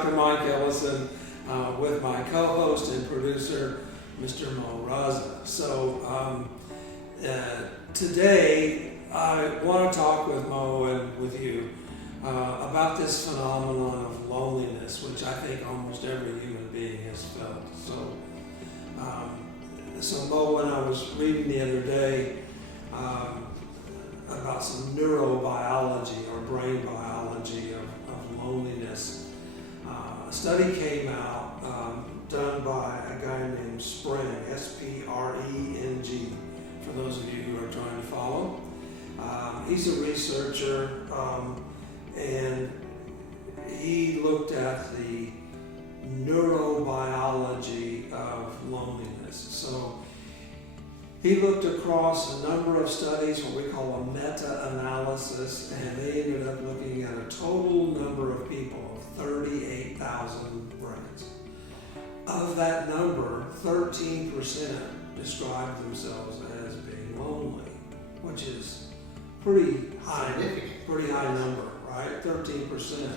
Dr. Mike Ellison with my co-host and producer, Mr. Mo Raza. So today I want to talk with Mo and with you about this phenomenon of loneliness, which I think almost every human being has felt. So Mo, when I was reading the other day about some neurobiology or brain biology of loneliness, a study came out done by a guy named Spreng, S-P-R-E-N-G, for those of you who are trying to follow. He's a researcher, and he looked at the neurobiology of loneliness. So he looked across a number of studies, what we call a meta-analysis, and they ended up looking at a total number of people of 38,000 brains. Of that number, 13% described themselves as being lonely, which is pretty high number, right? 13%.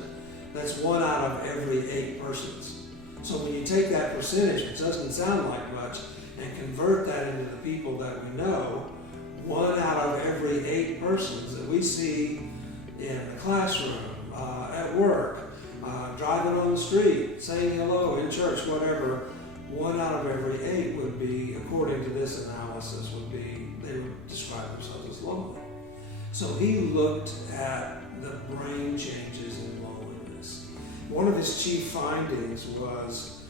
That's 1 out of every 8 persons. So when you take that percentage, it doesn't sound like much, and convert that into the people that we know, 1 out of every 8 persons that we see in the classroom, at work, driving on the street, saying hello in church, whatever, 1 out of every 8 would be, according to this analysis, they would describe themselves as lonely. So he looked at the brain changes in loneliness. One of his chief findings was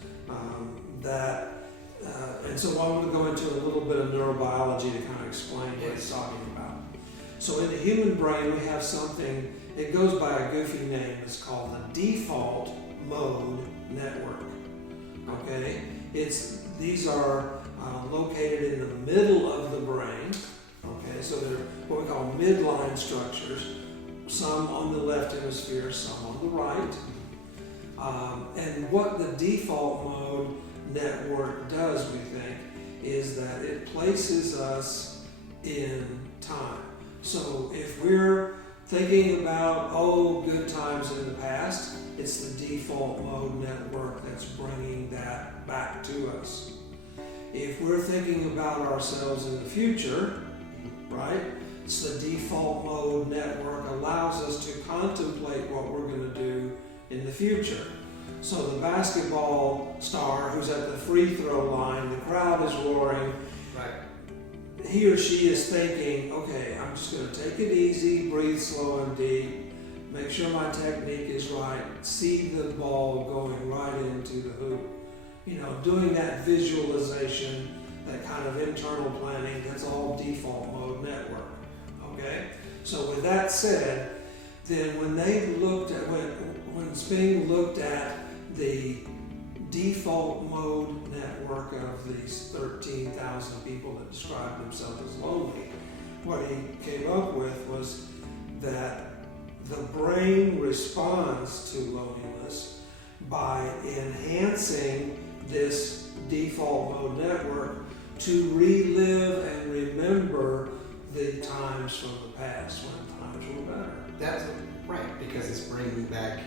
and so I'm going to go into a little bit of neurobiology to kind of explain what he's talking about. So in the human brain, we have something, it goes by a goofy name, it's called the default mode network. Okay? These are located in the middle of the brain. Okay, so they're what we call midline structures, some on the left hemisphere, some on the right. And what the default mode network does, we think, is that it places us in time. So if we're thinking about, good times in the past, it's the default mode network that's bringing that back to us. If we're thinking about ourselves in the future, right, it's the default mode network allows us to contemplate what we're going to do in the future. So the basketball star who's at the free throw line, the crowd is roaring. Right. He or she is thinking, okay, I'm just going to take it easy, breathe slow and deep, make sure my technique is right, see the ball going right into the hoop. Doing that visualization, that kind of internal planning, that's all default mode network. Okay? So with that said, then when Spreng looked at the default mode network of these 13,000 people that described themselves as lonely, what he came up with was that the brain responds to loneliness by enhancing this default mode network to relive and remember the times from the past when times were better. That's right, because it's bringing back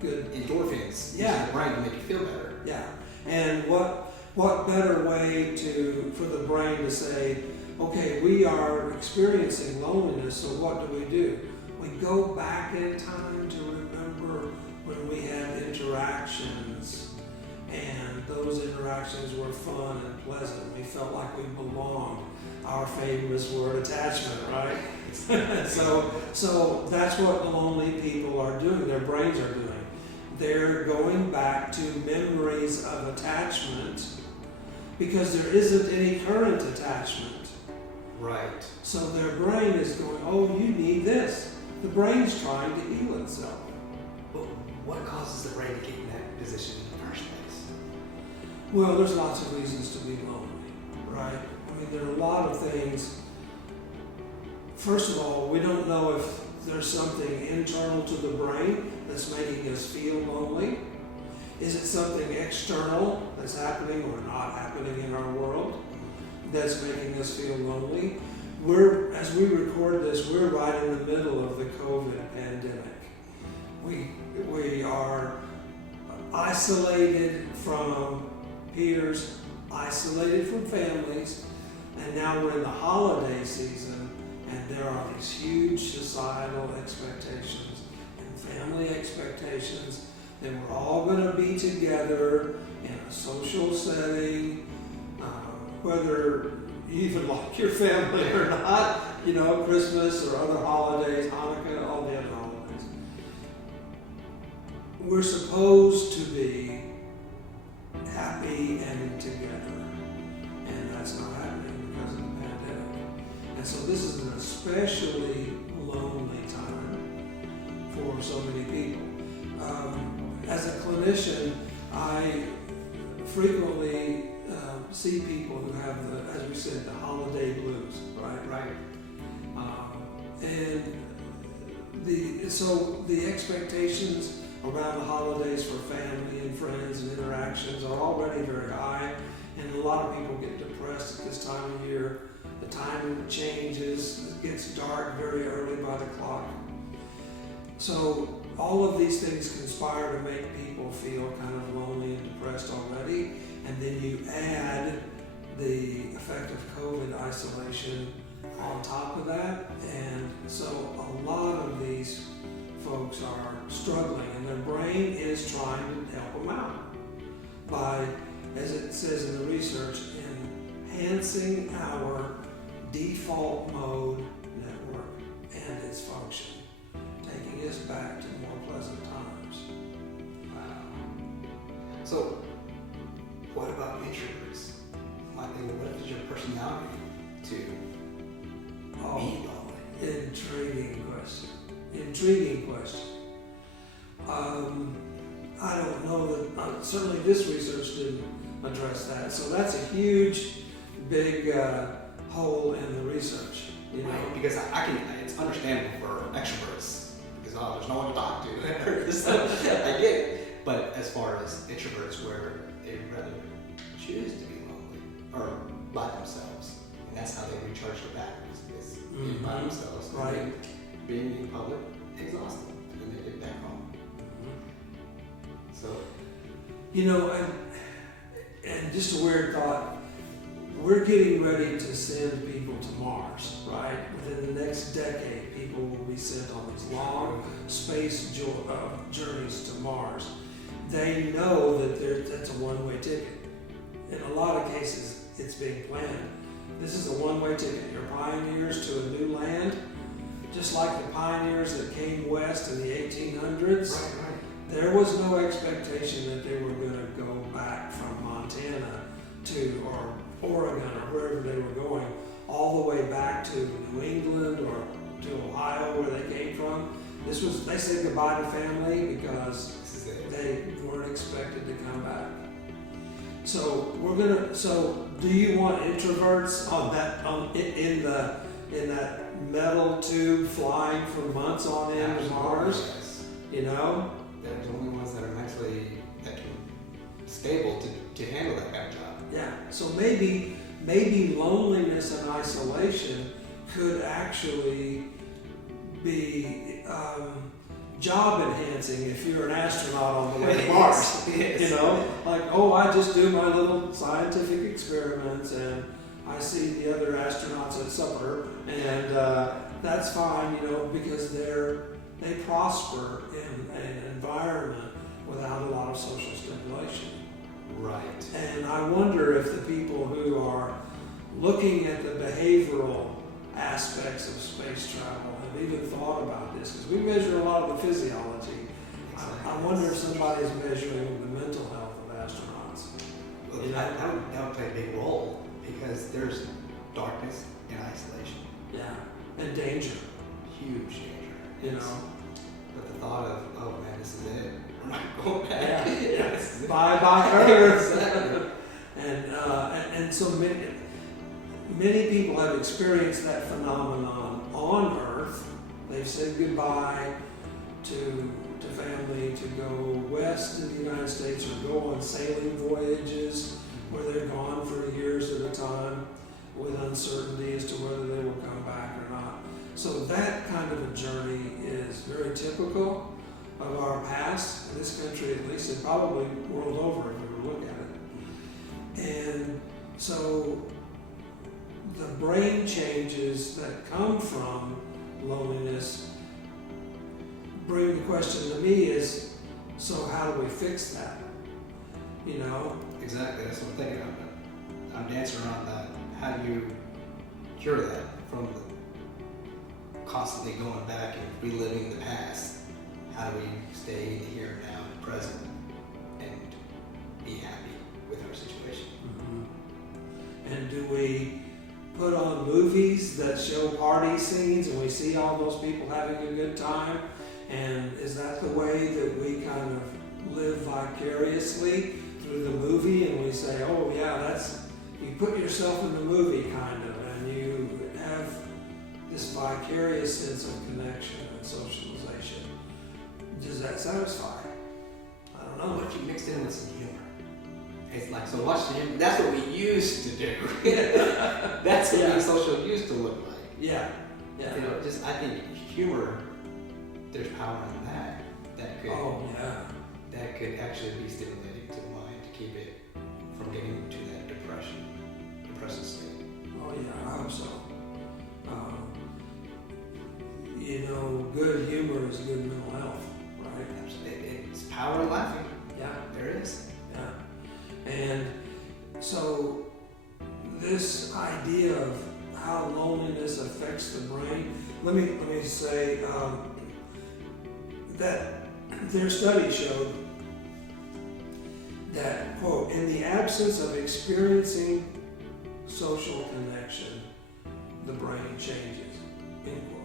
good endorphins into the brain to make you feel better. Yeah, and what better way for the brain to say, okay, we are experiencing loneliness, so what do? We go back in time to remember when we had interactions, and those interactions were fun and pleasant. We felt like we belonged. Our famous word, attachment, right? So that's what the lonely people are doing, their brains are doing. They're going back to memories of attachment because there isn't any current attachment. Right. So their brain is going, you need this. The brain's trying to heal itself. But what causes the brain to get in that position in the first place? Well, there's lots of reasons to be lonely, right? I mean, there are a lot of things. First of all, we don't know if there's something internal to the brain that's making us feel lonely. Is it something external that's happening or not happening in our world that's making us feel lonely? As we record this, we're right in the middle of the COVID pandemic. We are isolated from peers, isolated from families, and now we're in the holiday season, and there are these huge societal expectations and family expectations that we're all going to be together in a social setting, whether you even like your family or not, you know, Christmas or other holidays, Hanukkah, all the other holidays. We're supposed to be happy and together, and that's not happening because of the pandemic. And so this is an especially lonely time for so many people. As a clinician, I frequently see people who have the, as we said, the holiday blues, right? So the expectations around the holidays for family and friends and interactions are already very high, and a lot of people get depressed at this time of year. The time changes, it gets dark very early by the clock. So all of these things conspire to make people feel kind of lonely and depressed already, and then you add the effect of COVID isolation on top of that, and so a lot of these folks are struggling, and their brain is trying to help them out by, as it says in the research, enhancing our default mode network and its function, taking us back to more pleasant times. Wow. So, what about introverts? What is your personality to be lonely? Intriguing question. Intriguing question. I don't know that, certainly this research didn't address that. So that's a huge, big hole in the research. You know? Right, because it's understandable for extroverts because there's no one to talk to. So I get it. But as far as introverts, where they'd rather choose to be lonely or by themselves, and that's how they recharge their batteries, is being by themselves. Right. And being in public exhausted when they get back home. So, you know, and just a weird thought, we're getting ready to send people to Mars, right? Within the next decade, people will be sent on these long space journeys to Mars. They know that that's a one-way ticket. In a lot of cases, it's being planned. This is a one-way ticket. You're pioneers to a new land, just like the pioneers that came west in the 1800s. right. There was no expectation that they were going to go back from Montana to, or Oregon, or wherever they were going, all the way back to New England or to Ohio, where they came from. They said goodbye to family because they weren't expected to come back. So do you want introverts in that metal tube flying for months on end to Mars? Yes. You know? They're the only ones that are mentally stable to handle that kind of job. Yeah. So maybe loneliness and isolation could actually be job enhancing if you're an astronaut on the way to Mars. Yes. You know, like, oh, I just do my little scientific experiments and I see the other astronauts at supper, and that's fine, you know, because they prosper in an environment without a lot of social stimulation. Right. And I wonder if the people who are looking at the behavioral aspects of space travel have even thought about this, because we measure a lot of the physiology. Exactly. I wonder if somebody's measuring the mental health of astronauts. Well, that would play a big role because there's darkness and isolation. Yeah, and danger. Huge danger. You know. But the thought of, oh man, this is it. We're not going back. Yeah. Bye Earth. Exactly. And so many people have experienced that phenomenon on Earth. They've said goodbye to family to go west in the United States or go on sailing voyages where they're gone for years at a time with uncertainty as to whether they will come back or not. So that kind of a journey is very typical. of our past, in this country at least, and probably world over if we were to look at it. And so the brain changes that come from loneliness bring the question to me is, so how do we fix that? You know? Exactly, that's what I'm thinking of. I'm dancing around that. How do you cure that from constantly going back and reliving the past? How do we stay in the here and now and present and be happy with our situation? Mm-hmm. And do we put on movies that show party scenes and we see all those people having a good time? And is that the way that we kind of live vicariously through the movie, and we say, oh yeah, that's, you put yourself in the movie kind of, and you have this vicarious sense of connection and socialization. Does that satisfy? I don't know. What if you mixed in with some humor? It's like, so watch the humor. That's what we used to do. That's what being social used to look like. Yeah. Yeah. You know, just, I think humor, there's power in that. That could, that could actually be stimulating to the mind to keep it from getting to that depressive state. Oh yeah, I hope so. You know, good humor is good mental health, right? It's power in laughing. Yeah. There is. Yeah. And so this idea of how loneliness affects the brain, let me say that their study showed that, quote, in the absence of experiencing social connection, the brain changes, end quote.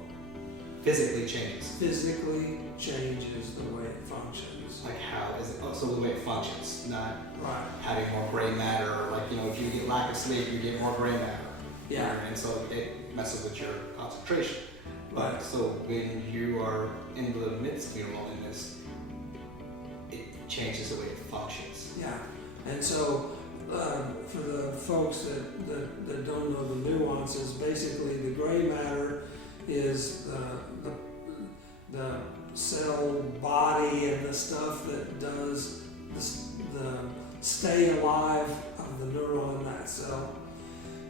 Physically changes. Physically changes the way it functions. Like how is it? Also the way it functions, not right. having more gray matter. Like, you know, if you get lack of sleep, you get more gray matter. Yeah. And so it messes with your concentration. Right. But so when you are in the midst of your loneliness, it changes the way it functions. Yeah. And so for the folks that don't know the nuances, basically the gray matter is the cell body and the stuff that does the stay alive of the neuron in that cell.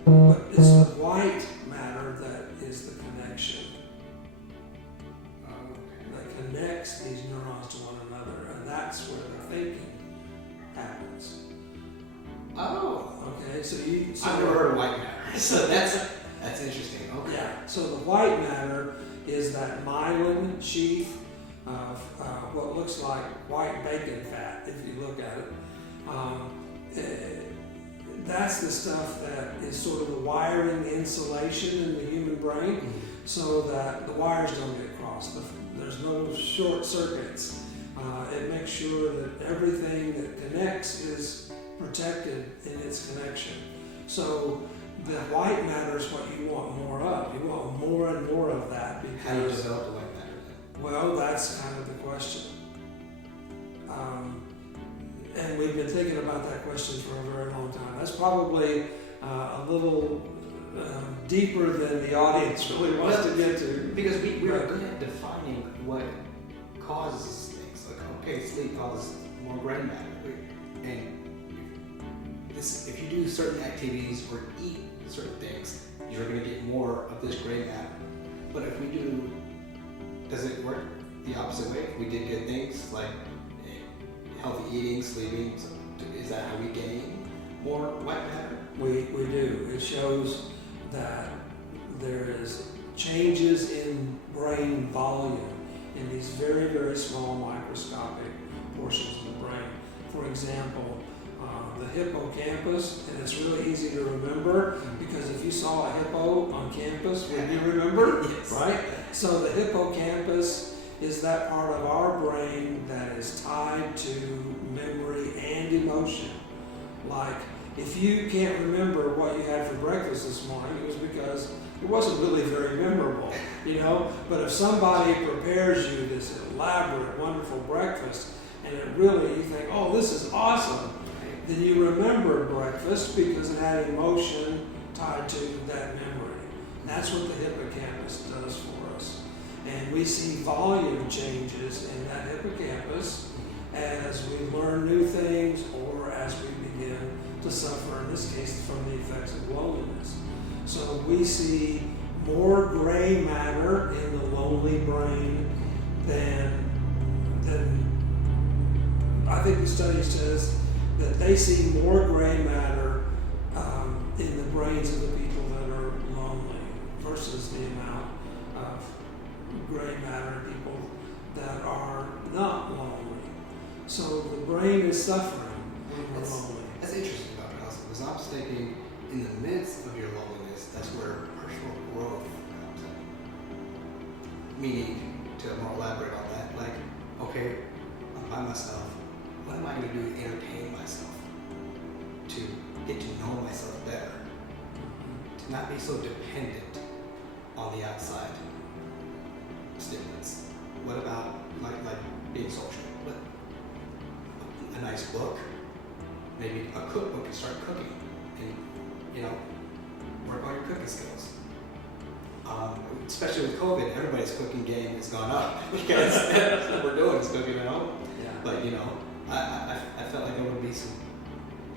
But it's the white matter that is the connection. That connects these neurons to one another, and that's where the thinking happens. Oh. Okay, so I've never heard of white matter, so that's interesting. Okay. Yeah, so the white matter is that myelin sheath of what looks like white bacon fat, if you look at it. That's the stuff that is sort of the wiring insulation in the human brain, so that the wires don't get crossed. There's no short circuits. It makes sure that everything that connects is protected in its connection. So the white matter is what you want more of. You want more and more of that. Because, how do you develop the white matter then? Well, that's kind of the question. And we've been thinking about that question for a very long time. That's probably a little deeper than the audience really wants to get to. Because we're good at defining what causes things. Like, okay, sleep causes more gray matter. And if you do certain activities or eat certain things, you're going to get more of this gray matter. But if we do, does it work the opposite way? If we did good things like healthy eating, sleeping, is that how we gain more white matter? We do. It shows that there is changes in brain volume in these very, very small microscopic portions of the brain. For example, the hippocampus, and it's really easy to remember because if you saw a hippo on campus, would you remember? Yes. Right? So the hippocampus is that part of our brain that is tied to memory and emotion. Like, if you can't remember what you had for breakfast this morning, it was because it wasn't really very memorable, you know? But if somebody prepares you this elaborate, wonderful breakfast, and it really, you think, oh, this is awesome, then you remember breakfast because it had emotion tied to that memory. And that's what the hippocampus does for us. And we see volume changes in that hippocampus as we learn new things or as we begin to suffer, in this case, from the effects of loneliness. So we see more gray matter in the lonely brain than I think the study says that they see more gray matter in the brains of the people that are lonely versus the amount of gray matter in people that are not lonely. So the brain is suffering when we're lonely. That's interesting, Dr. Ellison, because I'm thinking in the midst of your loneliness, that's where personal growth comes in. Meaning, to more elaborate on that, like, okay, I'm by myself. What am I going to do to entertain myself? To get to know myself better? To not be so dependent on the outside stimulants? What about like being social? What, a nice book, maybe a cookbook and start cooking, and work on your cooking skills. Especially with COVID, everybody's cooking game has gone up because that's what we're doing is cooking at home. Yeah. But I felt like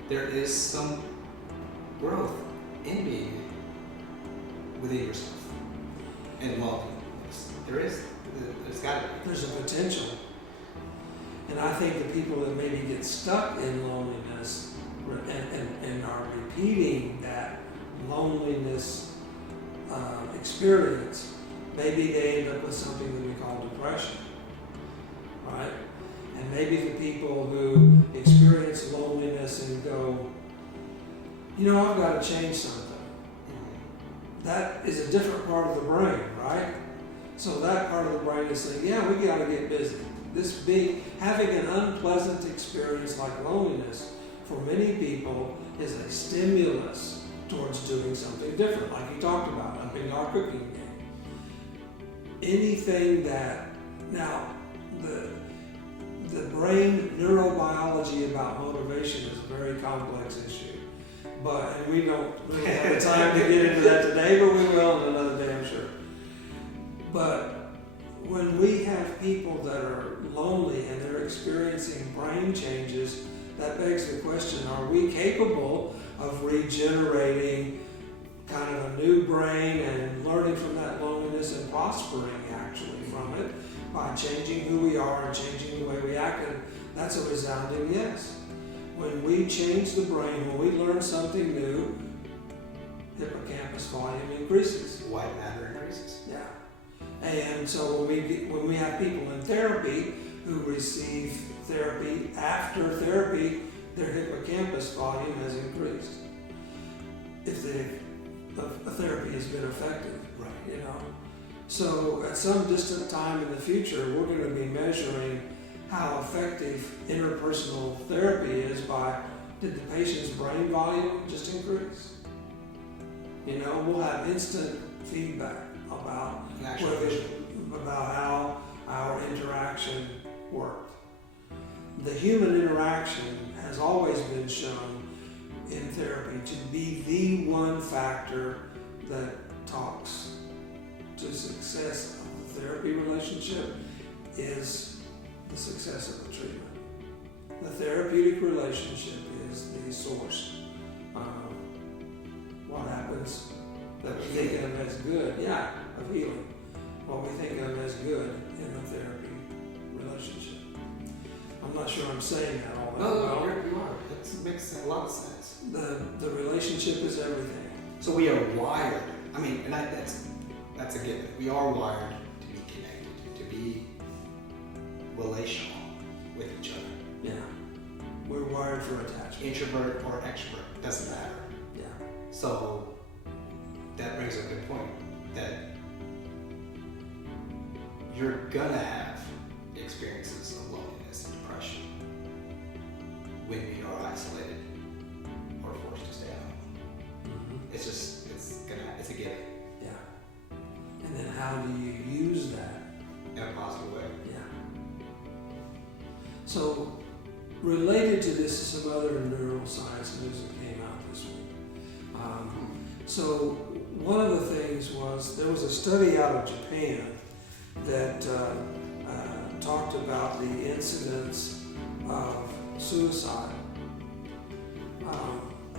there is some growth in being within yourself and loneliness. There's got to be. There's a potential. And I think the people that maybe get stuck in loneliness and are repeating that loneliness experience, maybe they end up with something that we call depression, right? And maybe the people who experience loneliness and go, I've got to change something. That is a different part of the brain, right? So that part of the brain is saying, yeah, we got to get busy. Having an unpleasant experience like loneliness for many people is a stimulus towards doing something different, like you talked about, upping our cooking game. Anything that, now, the brain neurobiology about motivation is a very complex issue. And we don't really have time to get into that today, but we will on another day, I'm sure. But when we have people that are lonely and they're experiencing brain changes, that begs the question, are we capable of regenerating kind of a new brain and learning from that loneliness and prospering actually from it by changing who we are and changing the way we act? And that's a resounding yes. When we change the brain, when we learn something new, hippocampus volume increases. White matter increases. Yeah. And so when we have people in therapy who receive therapy, after therapy, their hippocampus volume has increased. If the therapy has been effective, right? So at some distant time in the future, we're going to be measuring how effective interpersonal therapy is by, did the patient's brain volume just increase? We'll have instant feedback about how our interaction worked. The human interaction has always been shown in therapy to be the one factor that talks to success of the therapy relationship is the success of the treatment. The therapeutic relationship is the source. What happens that we think of as good, of healing. What we think of as good in the therapy relationship. I'm not sure I'm saying that all that well. No, you are. It makes a lot of sense. The relationship is everything. So we are wired. That's a given. We are wired to be connected, to be relational with each other. Yeah. We're wired for attachment. Introvert or extrovert, doesn't matter. Yeah. So that brings up a good point that you're gonna have experiences of loneliness and depression when we are isolated or forced to stay at home. Mm-hmm. It's a given. Yeah. And then how do you use that? In a positive way. Yeah. So related to this is some other neuroscience news that came out this week. So one of the things was there was a study out of Japan that talked about the incidence of suicide.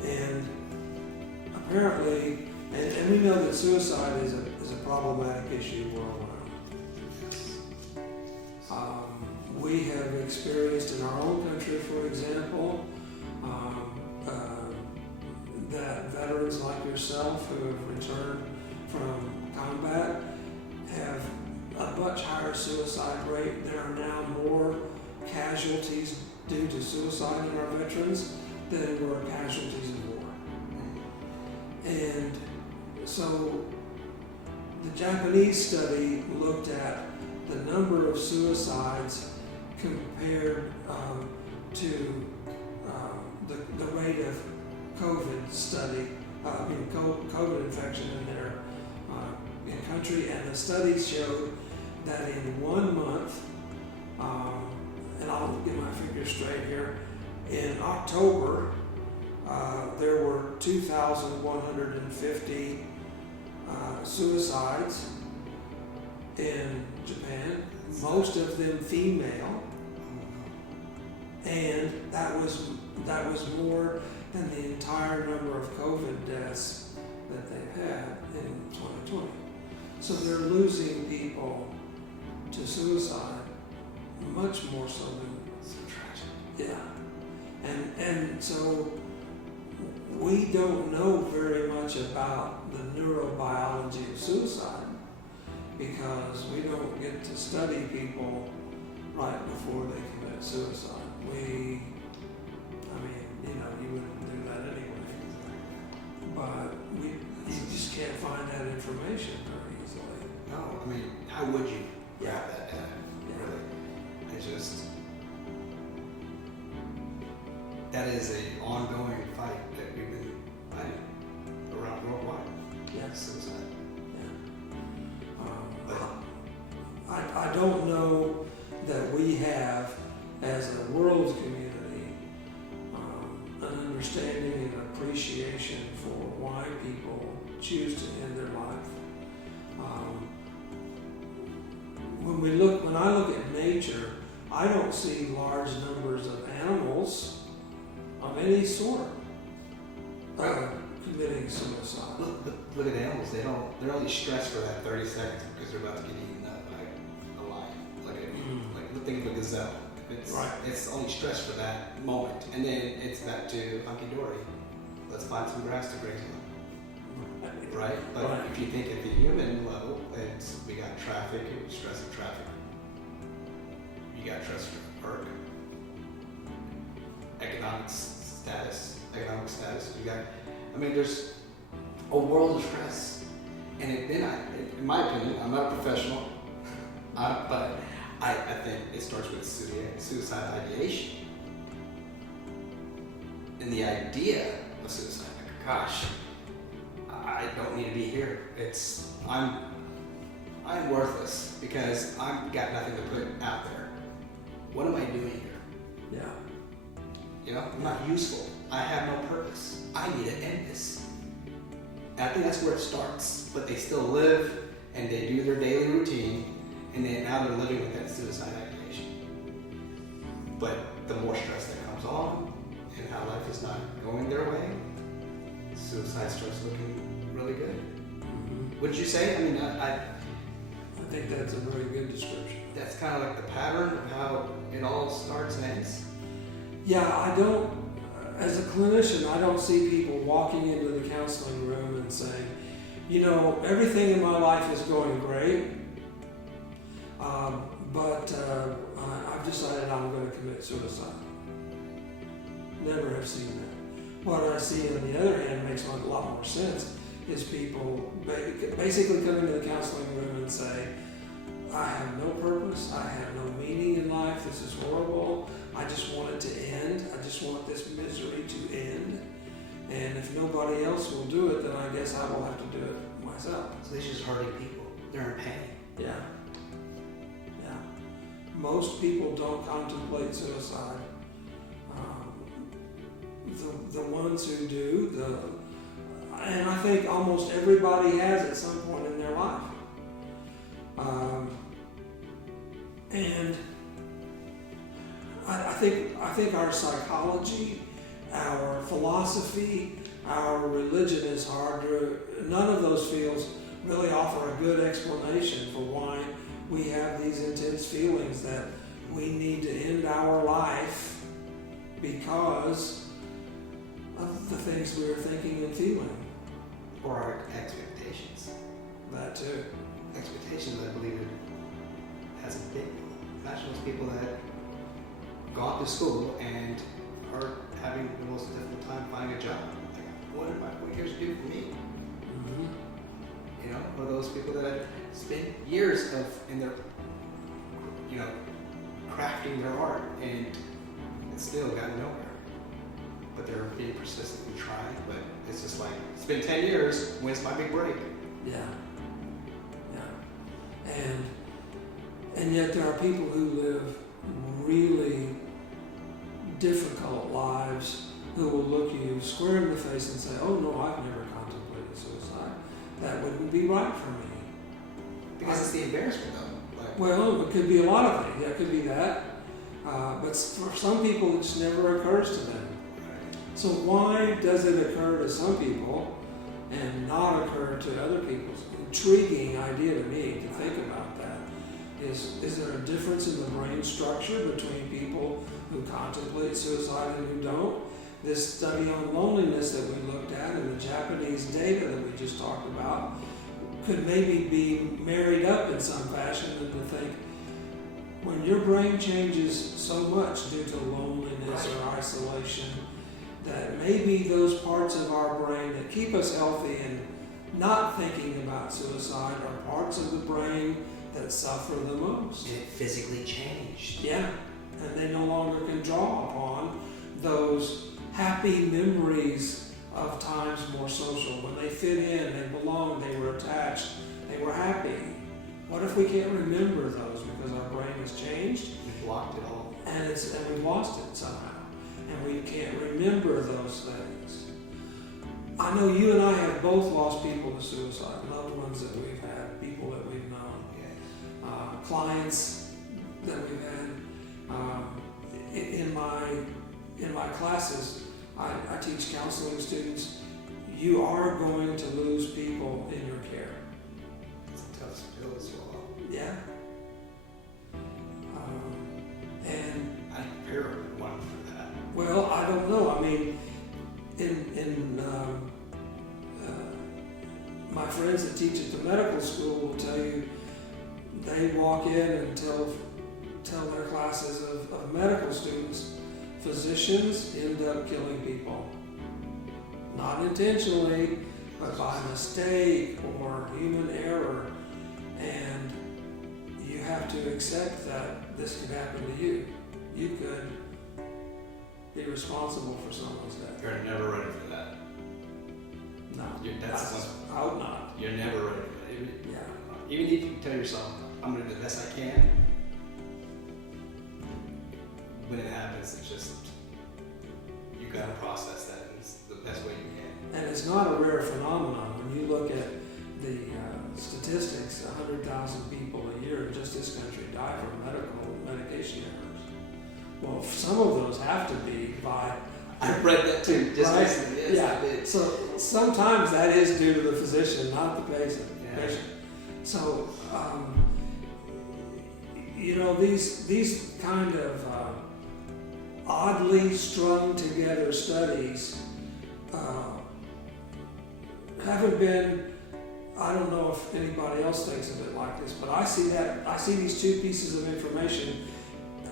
And apparently, and we know that suicide is a problematic issue worldwide. We have experienced in our own country, for example, that veterans like yourself who have returned from combat have a much higher suicide rate. There are now more casualties due to suicide in our veterans than were casualties in war. And so the Japanese study looked at the number of suicides compared to the rate of COVID study, COVID infection in their country, and the studies showed that in 1 month, and I'll get my figures straight here, in October there were 2,150 suicides in Japan, most of them female, and that was more than the entire number of COVID deaths that they've had in 2020. So they're losing people to suicide much more so than tragic. Yeah, and so we don't know very much about the neurobiology of suicide because we don't get to study people right before they commit suicide. You wouldn't do that anyway. But you just can't find that information very easily. No, how would you grab that data? Yeah. Really? That is an ongoing fight that we've been fighting around worldwide. Yeah. Suicide. Yeah. I don't know that we have, as a world community, an understanding and appreciation for why people choose to end their life. When I look at nature, I don't see large numbers of animals of any sort committing suicide. Look at animals. They're only stressed for that 30 seconds because they're about to get eaten up by a lion. Think of a gazelle. It's only stressed for that moment, and then it's back to hunky-dory. Let's find some grass to graze on. Right? But if you think at the human level, we got traffic, stress of traffic. You got stress of work, economic status. You got, there's a world of stress. And in my opinion, I'm not a professional, but I think it starts with suicide ideation. And the idea of suicide, gosh, I don't need to be here. I'm worthless because I've got nothing to put out there. What am I doing here? Yeah. I'm not useful. I have no purpose. I need to end this. And I think that's where it starts. But they still live and they do their daily routine, and then now they're living with that suicide ideation. But the more stress that comes on and how life is not going their way, suicide starts looking really good. Mm-hmm. Wouldn't you say? I think that's a very good description. That's kind of like the pattern of how it all starts and ends. Yeah, as a clinician, I don't see people walking into the counseling room and saying, everything in my life is going great, but I've decided I'm going to commit suicide. Never have seen that. What I see, on the other hand, makes a lot more sense, is people basically come into the counseling room and say, I have no purpose, I have no meaning in life, this is horrible, I just want it to end, I just want this misery to end, and if nobody else will do it, then I guess I will have to do it myself. So they're just hurting people. They're in pain. Yeah. Most people don't contemplate suicide. The ones who do, and I think almost everybody has at some point in their life. And I think our psychology, our philosophy, our religion is hard to, none of those fields really offer a good explanation for why we have these intense feelings that we need to end our life because of the things we are thinking and feeling. Or our expectations. That too. Expectations, I believe, it has a big role. Imagine those people that go out to school and are having the most difficult time finding a job. Like, what am I here to do for me? Mm-hmm. You know, or those people that spend years in their, crafting their art and it's still gotten nowhere. But they're being persistent and trying, but it's just like, it's been 10 years, when's my big break? Yeah. And yet there are people who live really difficult lives who will look you square in the face and say, oh no, I've never contemplated suicide. That wouldn't be right for me. Because it's the embarrassment though. Like, well, it could be a lot of things. It could be that. But for some people, it just never occurs to them. So why does it occur to some people and not occur to other people? It's an intriguing idea to me to think about that. Is there a difference in the brain structure between people who contemplate suicide and who don't? This study on loneliness that we looked at and the Japanese data that we just talked about could maybe be married up in some fashion and to think when your brain changes so much due to loneliness or isolation, that maybe those parts of our brain that keep us healthy and not thinking about suicide are parts of the brain that suffer the most. it physically changed. Yeah, and they no longer can draw upon those happy memories of times more social. When they fit in, they belonged, they were attached, they were happy. What if we can't remember those because our brain has changed? We blocked it all. And we've lost it somehow. And we can't remember those things. I know you and I have both lost people to suicide, loved ones that we've had, people that we've known, clients that we've had. In my classes, I teach counseling students. You are going to lose people in your care. It's a tough pill to swallow. Yeah. And I prepare one for that. well, I don't know. I mean, my friends that teach at the medical school will tell you they walk in and tell their classes of medical students, physicians end up killing people. Not intentionally, but by mistake or human error. And you have to accept that this could happen to you. You could be responsible for someone's death. You're never ready for that. No, That's I hope not. You're never ready for that. Yeah. Even if you tell yourself, I'm going to do the best I can, when it happens, it's just, you got to process that in the best way you can. And it's not a rare phenomenon. When you look at the statistics, 100,000 people a year in just this country die from medication errors. Well, some of those have to be by... I've read that too, just right? recently. Yes, yeah. I did. So sometimes that is due to the physician, not the patient. Yeah. So, these kind of oddly strung together studies haven't been, I don't know if anybody else thinks of it like this, but I see these two pieces of information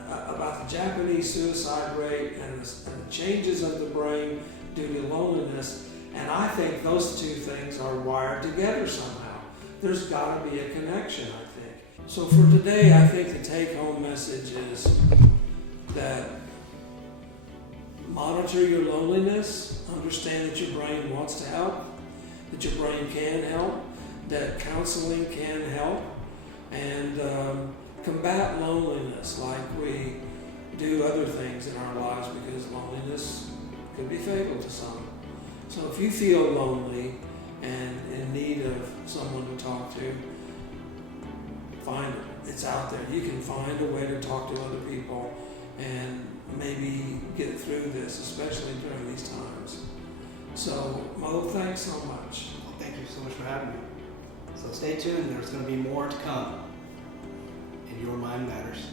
about the Japanese suicide rate and the changes of the brain due to loneliness, and I think those two things are wired together somehow. There's got to be a connection, I think. So for today, I think the take-home message is that monitor your loneliness, understand that your brain wants to help, that your brain can help, that counseling can help, and combat loneliness like we do other things in our lives, because loneliness could be fatal to some. So if you feel lonely and in need of someone to talk to, find it. It's out there. You can find a way to talk to other people and maybe get through this, especially during these times. So, Mo, thanks so much. Well, thank you so much for having me. So stay tuned. There's going to be more to come. And Your Mind Matters.